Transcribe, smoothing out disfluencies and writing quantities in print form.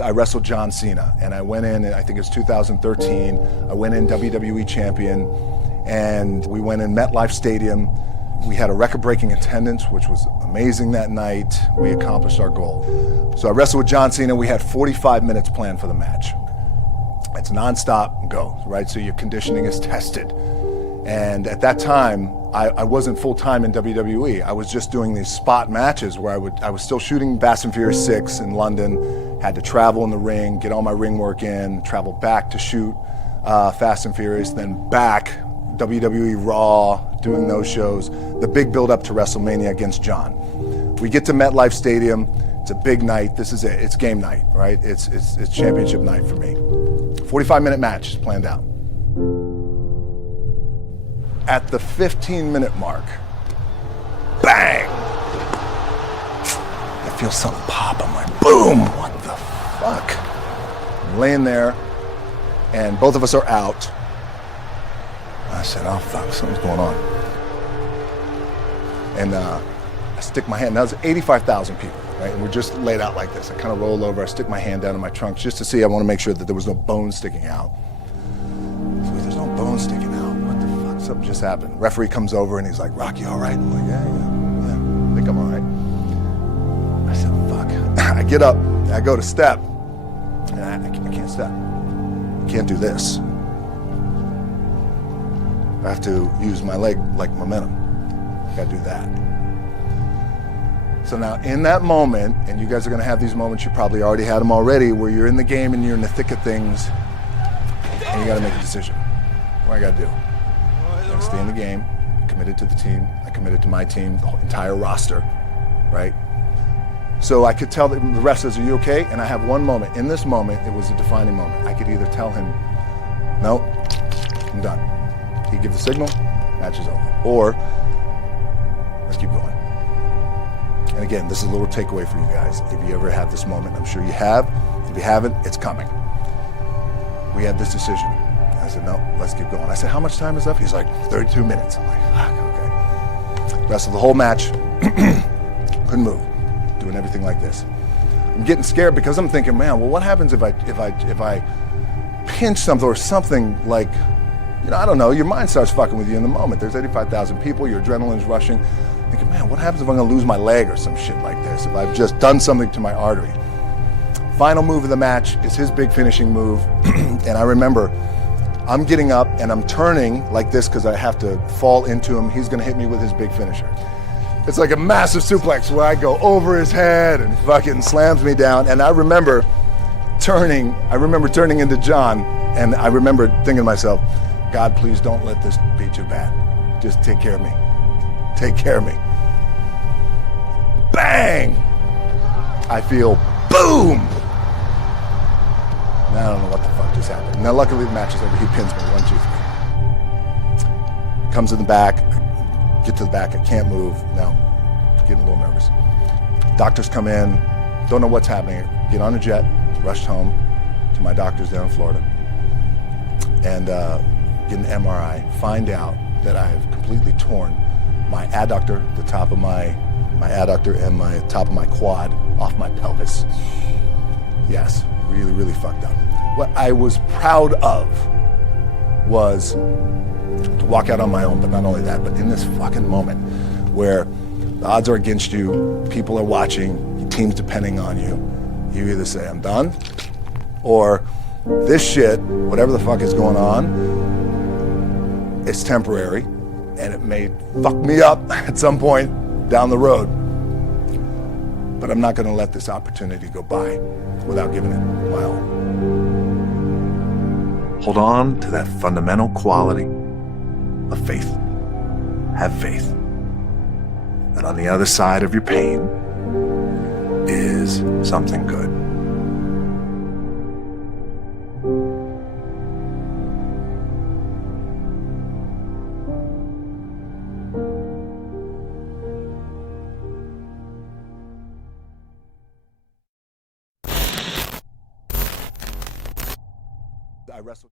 I wrestled John Cena, and I went in, I think it was 2013, I went in WWE champion, and we went in MetLife Stadium. We had a record-breaking attendance, which was amazing that night. We accomplished our goal. So I wrestled with John Cena. We had 45 minutes planned for the match. It's nonstop, go, right? So your conditioning is tested. And at that time, I wasn't full-time in WWE. I was just doing these spot matches where I was still shooting Fast and Furious 6 in London, had to travel in the ring, get all my ring work in, travel back to shoot Fast and Furious, then back, WWE Raw, doing those shows, the big build-up to WrestleMania against John. We get to MetLife Stadium, it's a big night, this is it, it's game night, right? It's championship night for me. 45-minute match is planned out. At the 15-minute mark, bang! I feel something pop. I'm like, boom! What the fuck? I'm laying there, and both of us are out. I said, oh fuck, something's going on. And I stick my hand, that was 85,000 people, right? And we're just laid out like this. I kind of roll over, I stick my hand down in my trunks just to see, I want to make sure that there was no bone sticking out. So there's no bone sticking out. Something just happened. Referee comes over and he's like, Rocky, all right? I'm like, yeah, I think I'm all right. I said, fuck. I get up, I go to step, and I can't step. I can't do this. I have to use my leg like momentum. I gotta do that. So now in that moment, and you guys are gonna have these moments, you probably already had them already, where you're in the game and you're in the thick of things, and you gotta make a decision. What I gotta do? I stay in the game, committed to the team, I committed to my team, the whole entire roster, right? So I could tell the ref says, are you okay? And I have one moment. In this moment, it was a defining moment. I could either tell him, no, I'm done. He'd give the signal, match is over. Or, let's keep going. And again, this is a little takeaway for you guys. If you ever have this moment, I'm sure you have. If you haven't, it's coming. We had this decision. I said, no, let's keep going. I said, how much time is left? He's like, 32 minutes. I'm like, fuck, okay. Rest of the whole match, couldn't move, doing everything like this. I'm getting scared because I'm thinking, man, well, what happens if I pinch something or something like, you know, I don't know, your mind starts fucking with you in the moment. There's 85,000 people, your adrenaline's rushing. Thinking, man, what happens if I'm gonna lose my leg or some shit like this, if I've just done something to my artery? Final move of the match is his big finishing move, and I remember, I'm getting up and I'm turning like this because I have to fall into him. He's gonna hit me with his big finisher. It's like a massive suplex where I go over his head and fucking slams me down. And I remember turning into John, and I remember thinking to myself, God, please don't let this be too bad. Just take care of me. Take care of me. Bang! I feel boom! Now I don't know what the fuck just happened. Now luckily the match is over. He pins me, 1, 2, 3. Comes in the back, I get to the back, I can't move. Now, getting a little nervous. Doctors come in, don't know what's happening. Get on a jet, rushed home to my doctors down in Florida, and get an MRI, find out that I have completely torn my adductor, the top of my adductor and my top of my quad off my pelvis. Yes, really, really fucked up. What I was proud of was to walk out on my own, but not only that, but in this fucking moment where the odds are against you, people are watching, your team's depending on you, you either say, I'm done, or this shit, whatever the fuck is going on, it's temporary, and it may fuck me up at some point down the road. But I'm not gonna let this opportunity go by without giving it my all. Hold on to that fundamental quality of faith. Have faith that on the other side of your pain is something good. I wrestled